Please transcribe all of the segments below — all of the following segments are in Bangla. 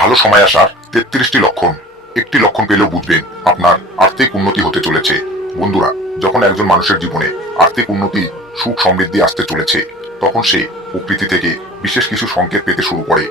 ভালো সময় আসার 33টি লক্ষণ। একটি লক্ষণ পেলেও বুঝবেন আপনার আর্থিক উন্নতি হতে চলেছে। বন্ধুরা, যখন একজন মানুষের জীবনে আর্থিক উন্নতি, সুখ সমৃদ্ধি আসতে চলেছে, তখন সে প্রকৃতি থেকে বিশেষ কিছু সংকেত পেতে শুরু করে।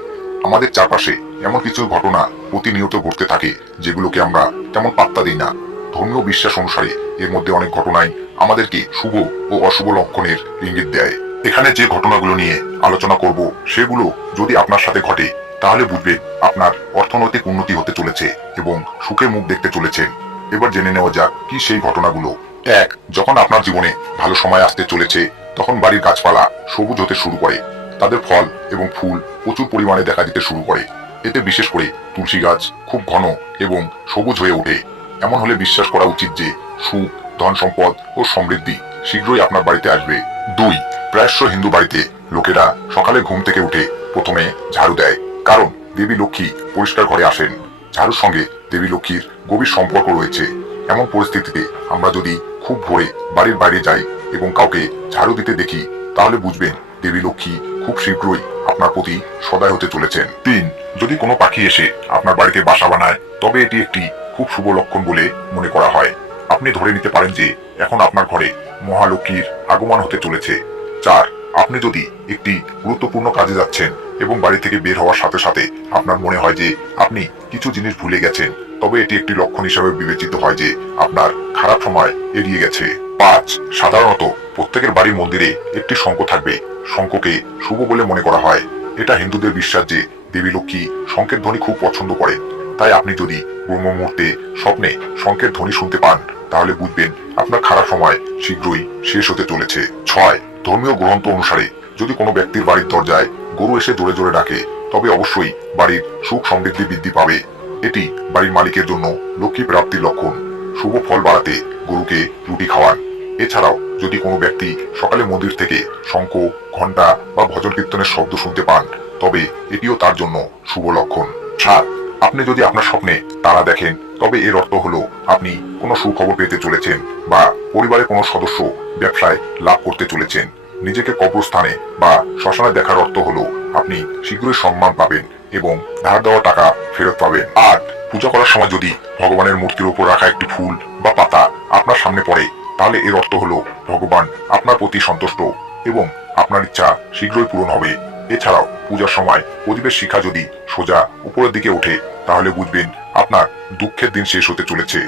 আমাদের চারপাশে এমন কিছু ঘটনা প্রতিনিয়ত ঘটতে থাকে যেগুলোকে আমরা তেমন পাত্তা দিই না। ধর্মীয় বিশ্বাস অনুসারে এর মধ্যে অনেক ঘটনাই আমাদেরকে শুভ ও অশুভ লক্ষণের ইঙ্গিত দেয়। এখানে যে ঘটনাগুলো নিয়ে আলোচনা করব, সেগুলো যদি আপনার সাথে ঘটে তাহলে বুঝবেন আপনার অর্থনৈতিক উন্নতি হতে চলেছে এবং সুখের মুখ দেখতে চলেছেন। এবার জেনে নেওয়া যাক কি সেই ঘটনাগুলো। 1. যখন আপনার জীবনে ভালো সময় আসতে চলেছে, তখন বাড়ির গাছপালা সবুজ হতে শুরু করে। তাদের ফল এবং ফুল প্রচুর পরিমাণে দেখা দিতে শুরু করে। এতে বিশেষ করে তুলসী গাছ খুব ঘন এবং সবুজ হয়ে ওঠে। এমন হলে বিশ্বাস করা উচিত যে সুখ, ধন সম্পদ ও সমৃদ্ধি শীঘ্রই আপনার বাড়িতে আসবে। 2. প্রায়শ হিন্দু বাড়িতে লোকেরা সকালে ঘুম থেকে উঠে প্রথমে ঝাড়ু দেয়, কারণ দেবী লক্ষ্মী পরিষ্কার ঘরে আসেন। ঝাড়ুর সঙ্গে দেবী লক্ষ্মীর গভীর সম্পর্ক রয়েছে। এমন পরিস্থিতিতে আমরা যদি খুব ভোরে বাড়ির বাইরে যাই এবং কাউকে ঝাড়ু দিতে দেখি, তাহলে বুঝবেন দেবী লক্ষ্মী খুব শীঘ্রই আপনার প্রতি সদয় হতে চলেছেন। 3. যদি কোনো পাখি এসে আপনার বাড়িতে বাসা বানায়, তবে এটি একটি খুব শুভ লক্ষণ বলে মনে করা হয়। আপনি ধরে নিতে পারেন যে এখন আপনার ঘরে মহালক্ষ্মীর আগমন হতে চলেছে। 4. আপনি যদি একটি গুরুত্বপূর্ণ কাজে যাচ্ছেন এবং বাড়ি থেকে বের হওয়ার সাথে সাথে আপনার মনে হয় যে আপনি কিছু জিনিস ভুলে গেছেন, তবে এটি একটি লক্ষণ হিসাবে বিবেচিত হয় যে আপনার খারাপ সময় এড়িয়ে গেছে। 5. সাধারণত প্রত্যেকের বাড়ির মন্দিরে একটি শঙ্খ থাকবে। শঙ্খকে শুভ বলে মনে করা হয়। এটা হিন্দুদের বিশ্বাস যে দেবী লক্ষ্মী শঙ্খের ধ্বনি খুব পছন্দ করেন। তাই আপনি যদি ব্রহ্ম মুহূর্তে স্বপ্নে শঙ্খের ধ্বনি শুনতে পান, তাহলে বুঝবেন আপনার খারাপ সময় শীঘ্রই শেষ হতে চলেছে। 6. ধর্মীয় গ্রন্থ অনুসারে যদি কোনো ব্যক্তির বাড়ির দরজায় গরু এসে জোরে জোরে ডাকে, তবে অবশ্যই বাড়ির সুখ সমৃদ্ধি বৃদ্ধি পাবে। এটি বাড়ির মালিকের জন্য লক্ষ্মী প্রাপ্তির লক্ষণ। শুভ ফল বাড়াতে গরুকে রুটি খাওয়ান। এছাড়াও যদি কোনো ব্যক্তি সকালে মন্দির থেকে শঙ্খ, ঘণ্টা বা ভজন কীর্তনের শব্দ শুনতে পান, তবে এটিও তার জন্য শুভ লক্ষণ। 7. আপনি যদি আপনার স্বপ্নে তারা দেখেন, তবে এর অর্থ হলো আপনি কোনো সুখবর পেতে চলেছেন বা পরিবারের কোনো সদস্য ব্যবসায় লাভ করতে চলেছেন। নিজেকে কবরস্থানে বা শ্মশানে দেখার অর্থ হলো আপনি শীঘ্রই সম্মান পাবেন এবং ধার দেওয়া টাকা ফেরত পাবেন। 8. পূজা করার সময় যদি ভগবানের মূর্তির উপর রাখা একটি ফুল বা পাতা আপনার সামনে পড়ে, তাহলে এর অর্থ হলো ভগবান আপনার প্রতি সন্তুষ্ট এবং আপনার ইচ্ছা শীঘ্রই পূরণ হবে। এছাড়াও পূজার সময় প্রদীপের শিখা যদি সোজা উপরের দিকে ওঠে, তাহলে বুঝবেন আপনার দুঃখের দিন শেষ হতে চলেছে।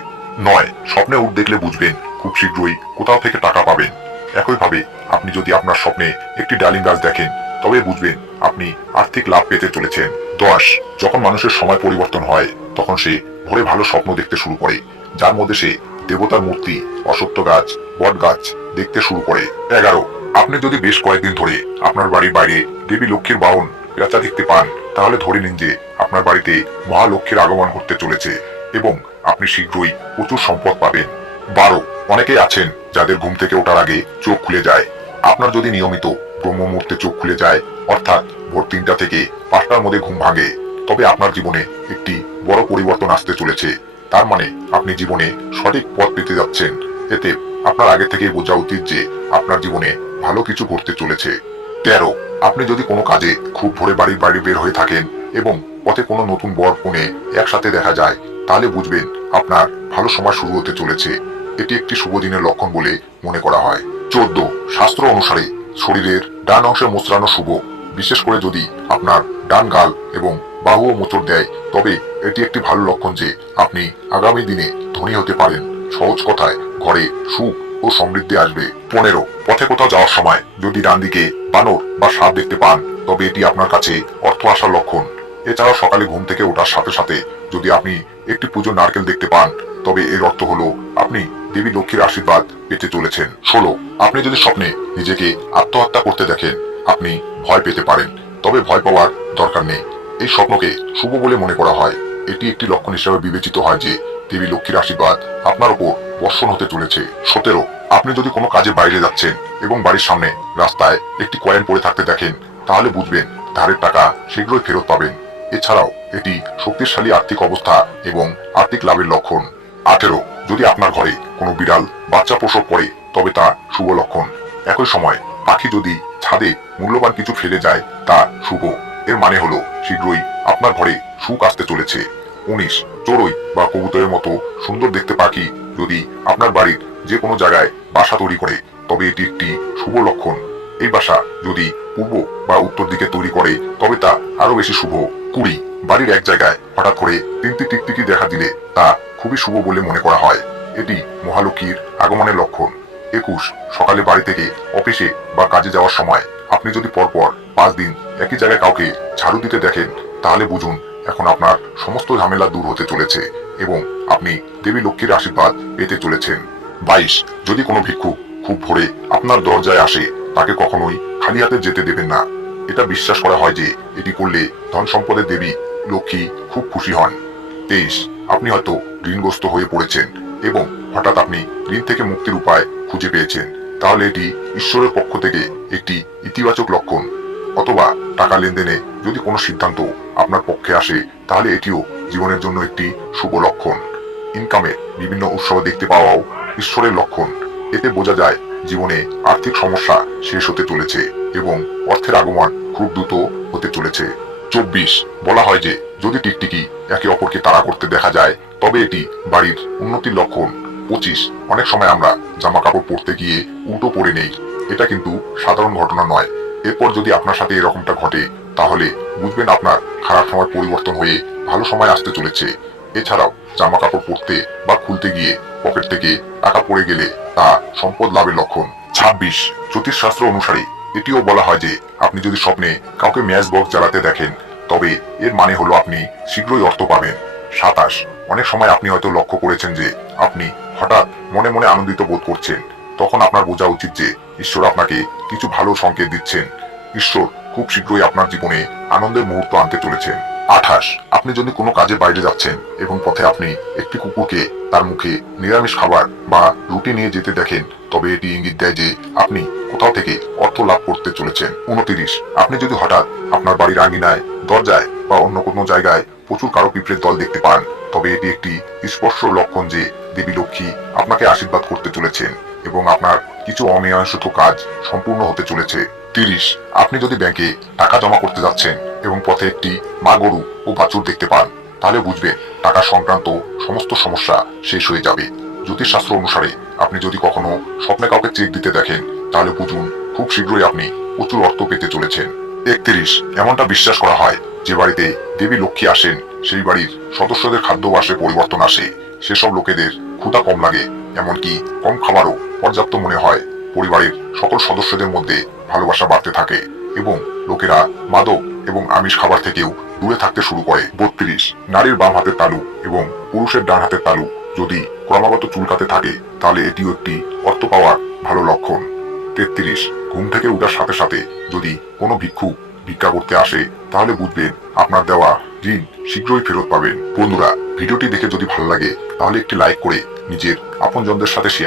9. স্বপ্নে উট দেখলে বুঝবেন খুব শীঘ্রই কোথাও থেকে টাকা পাবেন। একইভাবে আপনি যদি আপনার স্বপ্নে একটি ডালিম গাছ দেখেন, তবে বুঝবেন আপনি আর্থিক লাভ পেতে চলেছেন। 10. যখন মানুষের সময় পরিবর্তন হয়, তখন সে ভোরে ভালো স্বপ্ন দেখতে শুরু করে, যার মধ্যে সে দেবতার মূর্তি, অশ্বত্থ গাছ, বট গাছ দেখতে শুরু করে। 11. আপনি যদি বেশ কয়েকদিন ধরে আপনার বাড়ির বাইরে দেবী লক্ষ্মীর বাহন পেঁচা দেখতে পান, তাহলে ধরে নিন যে আপনার বাড়িতে মহালক্ষ্মীর আগমন ঘটতে চলেছে এবং আপনি শীঘ্রই প্রচুর সম্পদ পাবেন। 12. অনেকেই আছেন যাদের ঘুম থেকে ওঠার আগে চোখ খুলে যায়। আপনার যদি নিয়মিত ব্রহ্ম মুহূর্তে চোখ খুলে যায়, অর্থাৎ ভোর 3টা থেকে 5টার মধ্যে ঘুম ভাঙে, তবে আপনার জীবনে একটি বড় পরিবর্তন আসতে চলেছে। তার মানে আপনি জীবনে সঠিক পথ পেতে যাচ্ছেন। এতে আপনার আগে থেকেই বোঝা উচিত যে আপনার জীবনে ভালো কিছু ঘটতে চলেছে। 13. আপনি যদি কোনো কাজে খুব ভোরে বাড়ির বাইরে বের হয়ে থাকেন এবং পথে কোনো নতুন বর কনে একসাথে দেখা যায়, তাহলে বুঝবেন আপনার ভালো সময় শুরু হতে চলেছে। এটি একটি শুভ দিনের লক্ষণ বলে মনে করা হয়। 14. শাস্ত্র অনুসারে শরীরের ডান অংশে মোচড়ানো শুভ। বিশেষ করে যদি আপনার ডান গাল এবং বাহুও মোচড় দেয়, তবে এটি একটি ভালো লক্ষণ যে আপনি আগামী দিনে ধনী হতে পারেন। সহজ কথায় ঘরে সুখ ও সমৃদ্ধি আসবে। 15. পথে কোথাও যাওয়ার সময় যদি ডান দিকে বানর বা সাপ দেখতে পান, তবে এটি আপনার কাছে অর্থ আসার লক্ষণ। এছাড়াও সকালে ঘুম থেকে ওঠার সাথে সাথে যদি আপনি একটি পুজোর নারকেল দেখতে পান, তবে এর অর্থ হলো আপনি দেবী লক্ষ্মীর আশীর্বাদ পেতে চলেছেন। 16. আপনি যদি স্বপ্নে নিজেকে আত্মহত্যা করতে দেখেন, আপনি ভয় পেতে পারেন, তবে ভয় পাওয়ার দরকার নেই। এই স্বপ্নকে শুভ বলে মনে করা হয়। এটি একটি লক্ষণ হিসেবে বিবেচিত হয় যে দেবী লক্ষ্মীর আশীর্বাদ আপনার উপর বর্ষণ হতে চলেছে। 17. আপনি যদি কোনো কাজে বাইরে যাচ্ছেন এবং বাড়ির সামনে রাস্তায় একটি কয়েন পড়ে থাকতে দেখেন, তাহলে বুঝবেন ধারের টাকা শীঘ্রই ফেরত পাবেন। এছাড়াও এটি শক্তিশালী আর্থিক অবস্থা এবং আর্থিক লাভের লক্ষণ। 18. যদি আপনার ঘরে কোনো বিড়াল বাচ্চা প্রসব করে, তবে তা শুভ লক্ষণ। একই সময় পাখি যদি ছাদে মূল্যবান কিছু ফেলে যায়, তা শুভ। এর মানে হলো শীঘ্রই আপনার ঘরে সুখ আসতে চলেছে। 19 চড়ুই বা কবুতরের মতো সুন্দর দেখতে পাখি যদি আপনার বাড়ির যে কোনো জায়গায় বাসা তৈরি করে তবে এটি একটি শুভ লক্ষণ। এই বাসা যদি পূর্ব বা উত্তর দিকে তৈরি করে তবে তা আরো বেশি শুভ। 20 বাড়ির এক জায়গায় হঠাৎ করে 3টি টিকটিকি দেখা দিলে তা খুবই শুভ বলে মনে করা হয়। এটি মহালক্ষ্মীর আগমনের লক্ষণ। 21 সকালে বাড়ি থেকে অফিসে বা কাজে যাওয়ার সময় আপনি যদি পরপর 5 দিন একই জায়গায় কাউকে ঝাড়ু দিতে দেখেন তাহলে বুঝুন এখন আপনার সমস্ত ঝামেলা দূর হতে চলেছে এবং আপনি দেবী লক্ষ্মীর আশীর্বাদ পেতে চলেছেন। 22 যদি কোনো ভিক্ষুক খুব ভোরে আপনার দরজায় আসে তাকে কখনোই খালি হাতে যেতে দেবেন না। এটা বিশ্বাস করা হয় যে এটি করলে ধন সম্পদের দেবী লক্ষ্মী খুব খুশি হন। 23 আপনি হয়তো ঋণগ্রস্ত হয়ে পড়েছেন এবং হঠাৎ আপনি ঋণ থেকে মুক্তির উপায় খুঁজে পেয়েছেন, তাহলে এটি ঈশ্বরের পক্ষ থেকে একটি ইতিবাচক লক্ষণ। অথবা টাকা লেনদেনে যদি কোনো সিদ্ধান্ত আপনার পক্ষে আসে তাহলে এটিও জীবনের জন্য একটি শুভ লক্ষণ। ইনকামে বিভিন্ন উৎসব দেখতে পাওয়াও ঈশ্বরের লক্ষণ। এতে বোঝা যায় জীবনে আর্থিক সমস্যা শেষ হতে চলেছে এবং অর্থের আগমন খুব দ্রুত হতে চলেছে। 24 বলা হয় যে যদি টিকটিকি একে অপরকে তাড়া করতে দেখা যায় তবে এটি বাড়ির উন্নতির লক্ষণ। 25 অনেক সময় আমরা জামা কাপড় পরতে গিয়ে উল্টো পরে নেই, এটা কিন্তু সাধারণ ঘটনা নয়। এরপর যদি আপনার সাথে এরকমটা ঘটে তাহলে বুঝবেন আপনার খারাপ সময় পরিবর্তন হয়ে ভালো সময় আসতে চলেছে। এছাড়াও জামা কাপড় পরতে বা খুলতে গিয়ে পকেট থেকে টাকা পড়ে গেলে তা সম্পদ লাভের লক্ষণ। 26 জ্যোতিষশাস্ত্র অনুসারে এটিও বলা হয় যে আপনি যদি স্বপ্নে কাউকে ম্যাচ বক্স জ্বালাতে দেখেন তবে এর মানে হলো আপনি শীঘ্রই অর্থ পাবেন। 27 অনেক সময় আপনি হয়তো লক্ষ্য করেছেন যে আপনি হঠাৎ মনে মনে আনন্দিত বোধ করছেন, তখন আপনার বোঝা উচিত যে ঈশ্বর আপনাকে কিছু ভালো সংকেত দিচ্ছেন। ঈশ্বর খুব শীঘ্রই আপনার জীবনে আনন্দের মুহূর্ত আনতে চলেছেন। 28 আপনি যদি কোনো কাজে বাইরে যাচ্ছেন এবং পথে আপনি একটি কুকুরকে তার মুখে নিরামিষ খাবার বা রুটি নিয়ে যেতে দেখেন তবে এটি ইঙ্গিত দেয় যে আপনি কোথাও থেকে অর্থ লাভ করতে চলেছেন। 29 আপনি যদি হঠাৎ আপনার বাড়ির আঙিনায়, দরজায় বা অন্য কোনো জায়গায় প্রচুর কারো পিঁপড়ের দল দেখতে পান তবে এটি একটি স্পষ্ট লক্ষণ যে দেবী লক্ষ্মী আপনাকে আশীর্বাদ করতে চলেছেন এবং আপনার কিছু অমীমাংসিত কাজ সম্পূর্ণ হতে চলেছে। 30 আপনি যদি ব্যাংকে টাকা জমা করতে যাচ্ছেন এবং পথে একটি মা গরু ও বাছুর দেখতে পান তাহলে বুঝবেন টাকা সংক্রান্ত সমস্ত সমস্যা শেষ হয়ে যাবে। জ্যোতিষশাস্ত্র অনুসারে আপনি যদি কখনো স্বপ্নে কাউকে চেক দিতে দেখেন তাহলে বুঝুন খুব শীঘ্রই আপনি প্রচুর অর্থ পেতে চলেছেন। 31 এমনটা বিশ্বাস করা হয় যে বাড়িতে দেবী লক্ষ্মী আসেন সেই বাড়ির সদস্যদের খাদ্যাভ্যাসে পরিবর্তন আসে, সেসব লোকেদের ক্ষুধা কম লাগে, এমনকি কম খাবারও পর্যাপ্ত মনে হয়। পরিবারের সকল সদস্যদের মধ্যে ভালোবাসা বাড়তে থাকে এবং লোকেরা মাদক এবং আমিষ খাবার থেকেও দূরে থাকতে শুরু করে। 32 নারীর বাম হাতের তালু এবং পুরুষের ডান হাতের তালু যদি ক্রমাগত চুলকাতে থাকে তাহলে এটিও একটি অর্থ পাওয়ার ভালো লক্ষণ। 33 ঘুম থেকে উঠার সাথে সাথে যদি কোনো ভিক্ষুক ভিক্ষা করতে আসে তাহলে বুঝবেন আপনার দেওয়া ঋণ শীঘ্রই ফেরত পাবেন। বন্ধুরা ভিডিওটি দেখে যদি ভালো লাগে তাহলে একটি লাইক করে নিজের আপনজনদের সাথে শেয়ার